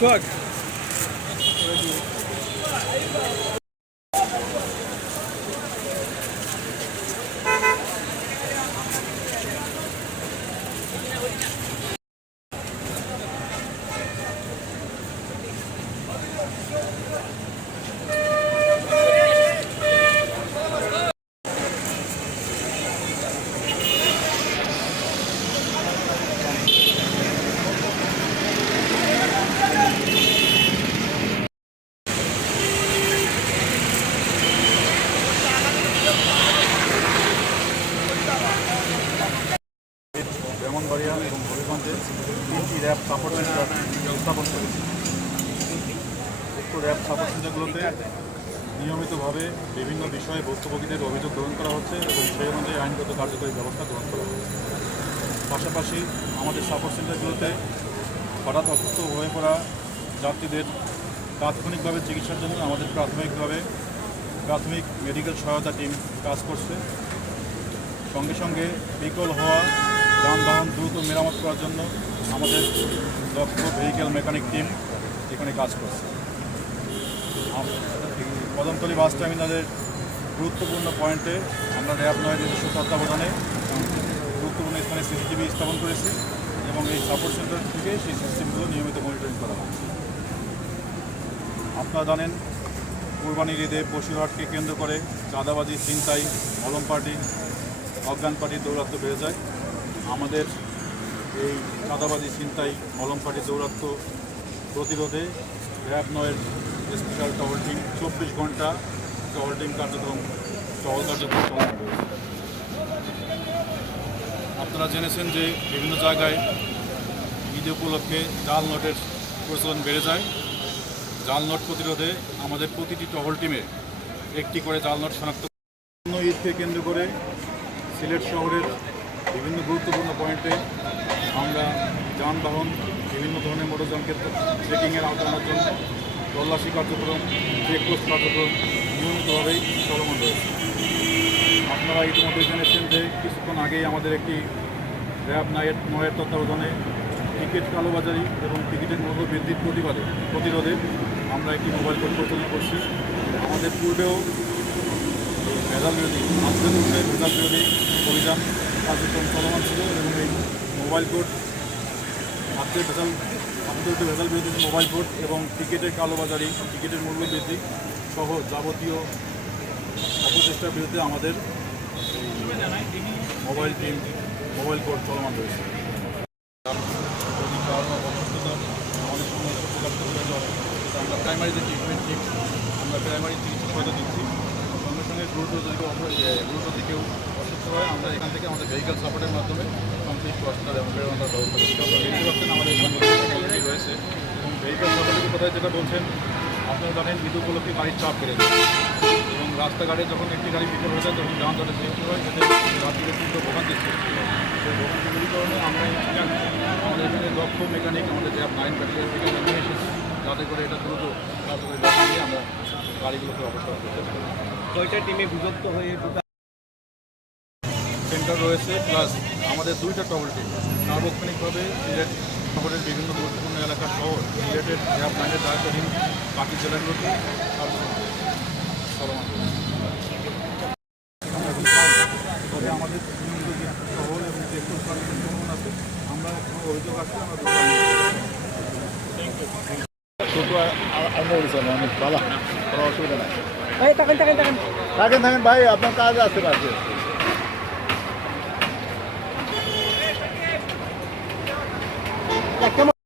Şok. তিনটি RAB support centre স্থাপন করেছে। উক্ত র্যাব সাপোর্ট সেন্টারগুলোতে নিয়মিতভাবে বিভিন্ন বিষয়ে ভুক্তভোগীদের অভিযোগ গ্রহণ করা হচ্ছে এবং সেই অনুযায়ী আইনগত কার্যকরী ব্যবস্থা গ্রহণ করা হচ্ছে। পাশাপাশি আমাদের সাপোর্ট সেন্টারগুলোতে হঠাৎ অসুস্থ হয়ে পড়া যাত্রীদের তাৎক্ষণিকভাবে চিকিৎসার জন্য আমাদের প্রাথমিকভাবে প্রাথমিক মেডিকেল সহায়তা টিম কাজ করছে। সঙ্গে সঙ্গে বিকল হওয়া যানবাহন দ্রুত মেরামত করার জন্য আমাদের দক্ষ ভেহিক্যাল মেকানিক টিম এখানে কাজ করছে। কদমতলী বাস টার্মিনালের গুরুত্বপূর্ণ পয়েন্টে আমরা র্যাব নয় নিজস্ব তত্ত্বাবধানে গুরুত্বপূর্ণ স্থানে সিসিটিভি স্থাপন করেছি এবং এই সাপোর্ট সেন্টার থেকে সেই সিস্টেমগুলো নিয়মিত মনিটরিং করা হচ্ছে। আপনারা জানেন, কুরবানির ঈদে পশুরহাটকে কেন্দ্র করে চাঁদাবাজি, ছিনতাই মলম পার্টি অজ্ঞান পার্টির দৌরাত্ম্য বেড়ে যায়। আমাদের এই চাঁদাবাজি ছিনতাই মলম পার্টির দৌরাত্ম্য প্রতিরোধে র্যাব নয়ের স্পেশাল টহল টিম চব্বিশ ঘণ্টা টহল টিম কার্যক্রম, টহল কার্যক্রম চলমান আপনারা জেনেছেন যে বিভিন্ন জায়গায় ঈদ উপলক্ষে জাল নোটের প্রচলন বেড়ে যায়। জাল নোট প্রতিরোধে আমাদের প্রতিটি টহল টিমে একটি করে জাল নোট শনাক্ত ঈদকে কেন্দ্র করে সিলেট শহরের বিভিন্ন গুরুত্বপূর্ণ পয়েন্টে আমরা যানবাহন, বিভিন্ন ধরনের মোটরযানকে চেকিংয়ের আওতায় আনার জন্য তল্লাশি কার্যক্রম চেকপোস্ট কার্যক্রম নিয়মিতভাবেই চলমান রয়েছে। আপনারা ইতিমধ্যে জেনেছেন যে কিছুক্ষণ আগেই আমাদের একটি র্যাব নাইট নয়ের তত্ত্বাবধানে টিকিট কালোবাজারি এবং টিকিটের মূল্য বৃদ্ধির প্রতিবাদে, প্রতিরোধে আমরা একটি মোবাইল কোড প্রচলন করছি। আমাদের পূর্বেও ভেজাল বিরোধী উপরে ভেজাল বিরোধী অভিযান কার্যক্রম চলমান ছিল এবং এই মোবাইল কোর্ট মাছের ভেজাল উপরে ভেজাল বিরোধী মোবাইল কোর্ট এবং টিকিটের কালোবাজারি টিকিটের মূল্য বৃদ্ধি সহ যাবতীয় অপচেষ্টার বিরুদ্ধে আমাদের মোবাইল টিম, মোবাইল কোর্ট চলমান রয়েছে। আমরা প্রাইমারি ট্রিটমেন্ট টিম আমরা প্রাইমারি চিকিৎসা সহায়তা দিচ্ছি। সঙ্গে সঙ্গে গুরুত্ব যদি গুরুত্ব যদি কেউ হয়, আমরা এখান থেকে আমাদের ভেহিক্যাল সাপোর্টের মাধ্যমে কমপ্লিট হসপিটাল এবং প্রেরণার ব্যবস্থা করছি। আপনারা দেখতে পাচ্ছেন আমাদের এখানে রয়েছে। এবং ভেহিক্যাল সাপোর্টের কথায় যেটা বলছেন, আপনারা জানেন ঈদ উপলক্ষে গাড়ির চাপ বেড়ে যায়। এবং রাস্তাঘাটে যখন একটি গাড়ি বিকল হয়ে যায়, তখন যানজটের সৃষ্টি হয়, এতে যাত্রীদের তীব্র ভোগান্তির সৃষ্টি হয়। সেই ভোগান্তিগুলির কারণে আমরা আমাদের এখানে দক্ষ মেকানিক আমাদের যে নাইন ব্যাটালিয়ান থেকে নিয়ে এসেছি, যাতে করে এটা দ্রুত কার্যকরী আমরা গাড়িগুলোকে অবসর করতে পারি। কয়টা টিমে বিভক্ত হয়ে দুটো সেন্টার রয়েছে প্লাস আমাদের দুইটা টবল টিম সার্বক্ষণিকভাবে সিলেট শহরের বিভিন্ন গুরুত্বপূর্ণ এলাকা সহ সিলেটের র্যাব নাইনের দায়িত্বাধীন বাকি জেলাগুলোতে। কার্যক্রম চলমান তবে আমাদের নিয়মিত যে টহল এবং চেকপোস্ট কার্যক্রম আছে আমরা কোনো অভিযোগ আসলে আমরা ছোটো আমরা বলছিলাম অনেক ভালো। কোনো অসুবিধা নাই। তাকান তাকান তাকান থাকেন। থাকেন ভাই আপনার কাজ আছে পাশে